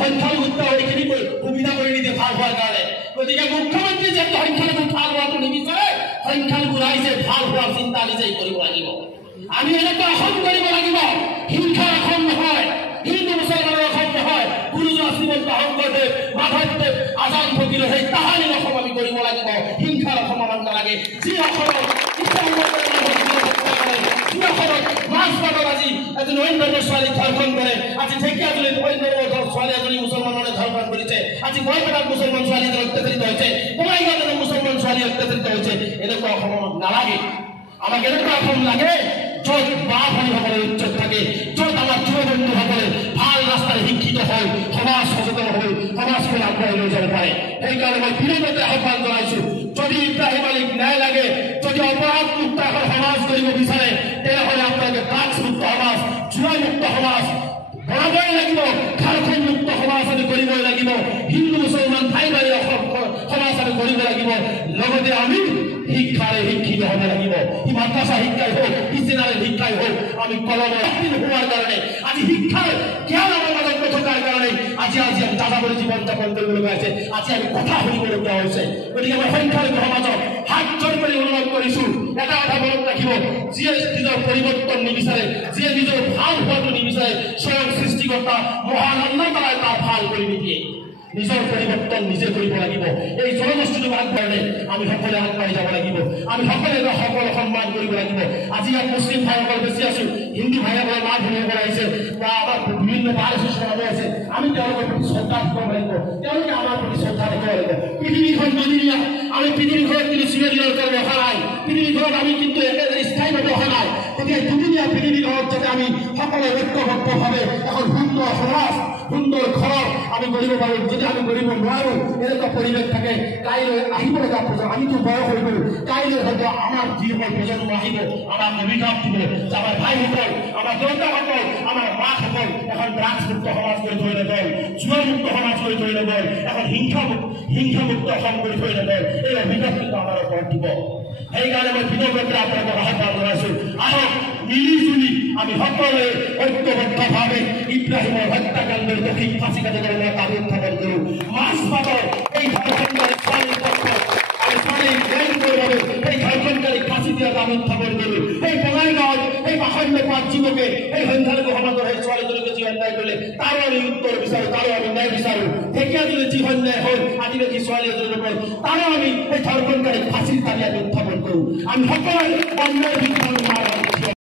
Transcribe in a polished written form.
সংখ্যালঘুত্ব এইখিনি সুবিধা কৰি নিদিয়ে ভাল হোৱাৰ কাৰণে গতিকে মুখ্যমন্ত্ৰী যে সংখ্যালঘু ভাল হোৱাটো নিবিচাৰে সংখ্যালঘু ৰাইজে ভাল হোৱাৰ চিন্তা নিজেই কৰিব লাগিব আমি এনেকুৱা অসম কৰিব লাগিব হিংসাৰ অসম নহয় হিন্দু মুছলমানৰ অসম নহয় গুৰুজনা শ্ৰীমন্ত শংকৰদেৱ মাধৱদেৱ আজাদ ফকীৰৰ সেই তাহানিৰ অসম আমি কৰিব লাগিব হিংসাৰ অসম আমাৰ নালাগে যি অসমত মাছ বাটত আজি এজন অন্য ছোৱালী ধৰ্ষণ কৰে আজি ঢেকীয়াজুলিত অন্য ছোৱালী এজনী মুছলমান মানুহে ধৰ্ষণ কৰিছে আজি বৰপেটাত মুছলমান ছোৱালী এজন অত্যাচাৰিত হৈছে বঙাইগাঁৱত এজন মুছলমান ছোৱালী অত্যাচাৰিত হৈছে এনেকুৱা অসম আমাক নালাগে আমাক এনেকুৱা অসম লাগে য'ত বাপ ভনীসকলৰ ইজ্জত থাকে য'ত আমাৰ যুৱ বন্ধুসকলে ভাল ৰাস্তাৰে শিক্ষিত হয় সমাজ সচেতন হৈ সমাজখন আগবঢ়াই লৈ যাব পাৰে সেইকাৰণে মই বিনম্ৰতে আহ্বান জনাইছো যদি ইব্ৰাহিম আলীক ন্যায় লাগে যদি অপৰাধ মুক্ত এখন সমাজ কৰিব বিচাৰে তেনেহ'লে আপোনালোকে ড্ৰাগছ মুক্ত সমাজ জুৱা মুক্ত সমাজ বনাবই লাগিব ঝাৰখণ্ড মুক্ত সমাজ আমি কৰিবই লাগিব হিন্দু মুছলমান ভাই ভাই সমাজ আমি কৰিব লাগিব লগতে আমি শিক্ষাৰে শিক্ষিত হ'ব লাগিব ই মাদ্ৰাছা শিক্ষাই হওক ইঞ্জিনিয়াৰিং শিক্ষাই হওক আমি কলমে হোৱাৰ কাৰণে আজি শিক্ষাৰ জ্ঞান আমাৰ মাজত নথকাৰ কাৰণে আজি আমি যাযাবৰী জীৱন যাপন কৰিবলগীয়া হৈছে আজি আমি কথা শুনিবলগীয়া হৈছে গতিকে মই সংখ্যালঘু সমাজক হাত জোৰ কৰি অনুৰোধ কৰিছোঁ এটা কথা মনত ৰাখিব যিয়ে নিজৰ পৰিৱৰ্তন নিবিচাৰে যিয়ে নিজৰ ভাল হোৱাটো নিবিচাৰে স্বয়ং সৃষ্টিকৰ্তা মহান অন্নতাই তাৰ ভাল কৰি নিদিয়ে নিজৰ পৰিৱৰ্তন নিজে কৰিব লাগিব এই জনগোষ্ঠীটোক আগবঢ়ালে আমি সকলোৱে আগবাঢ়ি যাব লাগিব আমি সকলোৱে সকলো সন্মান কৰিব লাগিব আজি ইয়াত মুছলিম ভাইসকল বেছি আছো হিন্দু ভাইসকল মা ভনীসকল আহিছে বা আমাৰ বিভিন্ন মানুহ আছে আমি তেওঁলোকৰ প্ৰতি শ্ৰদ্ধা কৰিব লাগিব তেওঁলোকে আমাৰ প্ৰতি শ্ৰদ্ধা দেখাব লাগিব পৃথিৱীখন দুদিনীয়া আমি পৃথিৱীখনত কিন্তু চিৰদিনৰ কাৰণে ৰখা নাই পৃথিৱীখনত আমি কিন্তু একেবাৰে স্থায়ীভাৱে ৰখা নাই গতিকে দুদিনীয়া পৃথিৱীখনত যাতে আমি সকলোৱে ঐক্যবদ্ধভাৱে এখন সুন্দৰ সমাজ সুন্দৰ ঘৰ আমি কৰিব পাৰোঁ যদি আমি কৰিব নোৱাৰোঁ এনেকুৱা পৰিৱেশ থাকে কাইলৈ আহিব লগা প্ৰজন্ম আমিতো বয়স হৈ গ'লো কাইলৈ হয়তো আমাৰ যিসকল প্ৰজন্ম আহিব আমাক অভিশাপ দিব যে আমাৰ ভাইসকল আমাৰ দেউতাসকল আমাৰ মাকসকল এখন ড্ৰাগছমুক্ত সমাজ কৰি থৈ নগ'ল জুৱামুক্ত সমাজ কৰি থৈ নগ'ল এখন হিংসামুক্ত অসম কৰি থৈ নগ'ল এই অভিশাপ কিন্তু আমাৰ ওপৰত দিব সেইকাৰণে মই বিনম্ৰতাৰে আপোনালোকক আহ্বান জনাইছোঁ আহক মিলিজুলি আমি সকলোৱে ঐক্যবদ্ধভাৱে ইব্ৰাহিমৰ হত্যাকাণ্ডৰ দোষী ফাঁচি কাটিবলৈ দাবী উত্থাপন কৰোঁ মাছ পাতৰ এই ঝাৰখণ্ডৰ ছোৱালীৰ পক্ষ আৰু ছোৱালীৰ ন্যায়ৰ বাবে এই ঝাৰখণ্ডকাৰীক ফাঁচি দিয়াৰ দাবী উত্থাপন কৰোঁ এই বঙাইগাঁৱত এই পাখণ্ড পাত যুৱকে এই সংখ্যালঘু সমাজৰ সেই ছোৱালীজনীকে যি অন্যায় কৰিলে তাৰো আমি উত্তৰ বিচাৰোঁ তাৰো আমি ন্যায় বিচাৰোঁ ঢেকীয়াজুলিত যি অন্যায় হ'ল আদিবাসী ছোৱালী এজনীৰ ওপৰত তাৰো আমি এই ঝাৰখণ্ডকাৰীক ফাঁচিৰ দাবী আমি উত্থাপন কৰোঁ আমি সকলোৱে অন্যায় বিৰুদ্ধে